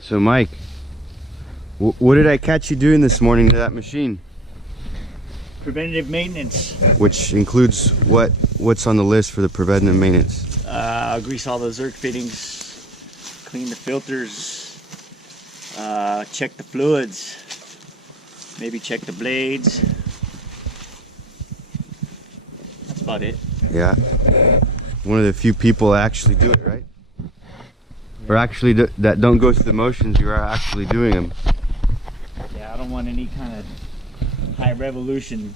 So Mike, what did I catch you doing this morning to that machine? Preventative maintenance. Which includes what's on the list for the preventative maintenance? Grease all the Zerk fittings, clean the filters, check the fluids, maybe check the blades. That's about it. Yeah. One of the few people that actually do it, right? Or actually that don't go through the motions, you are actually doing them. Yeah, I don't want any kind of high revolution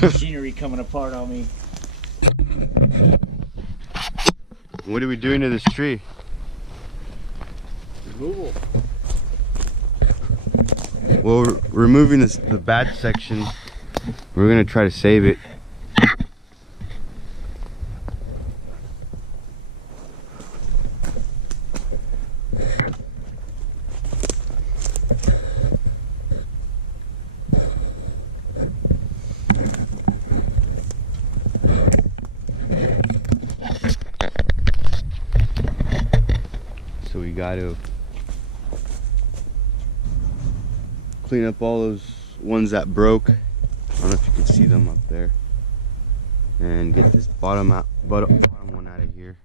machinery coming apart on me. What are we doing to this tree? Removal. Well, we're removing the bad section. We're gonna try to save it. So we got to clean up all those ones that broke. I don't know if you can see them up there. And get this bottom one out of here.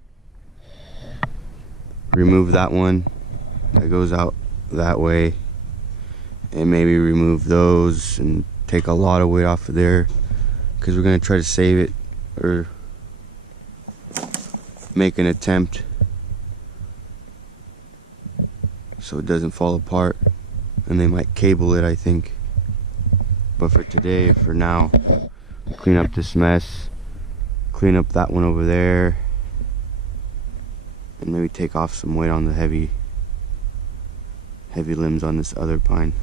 Remove that one that goes out that way. And maybe remove those and take a lot of weight off of there. Because we're going to try to save it or make an attempt so it doesn't fall apart, and they might cable it, I think. But for today, for now, clean up this mess, clean up that one over there, and maybe take off some weight on the heavy limbs on this other pine.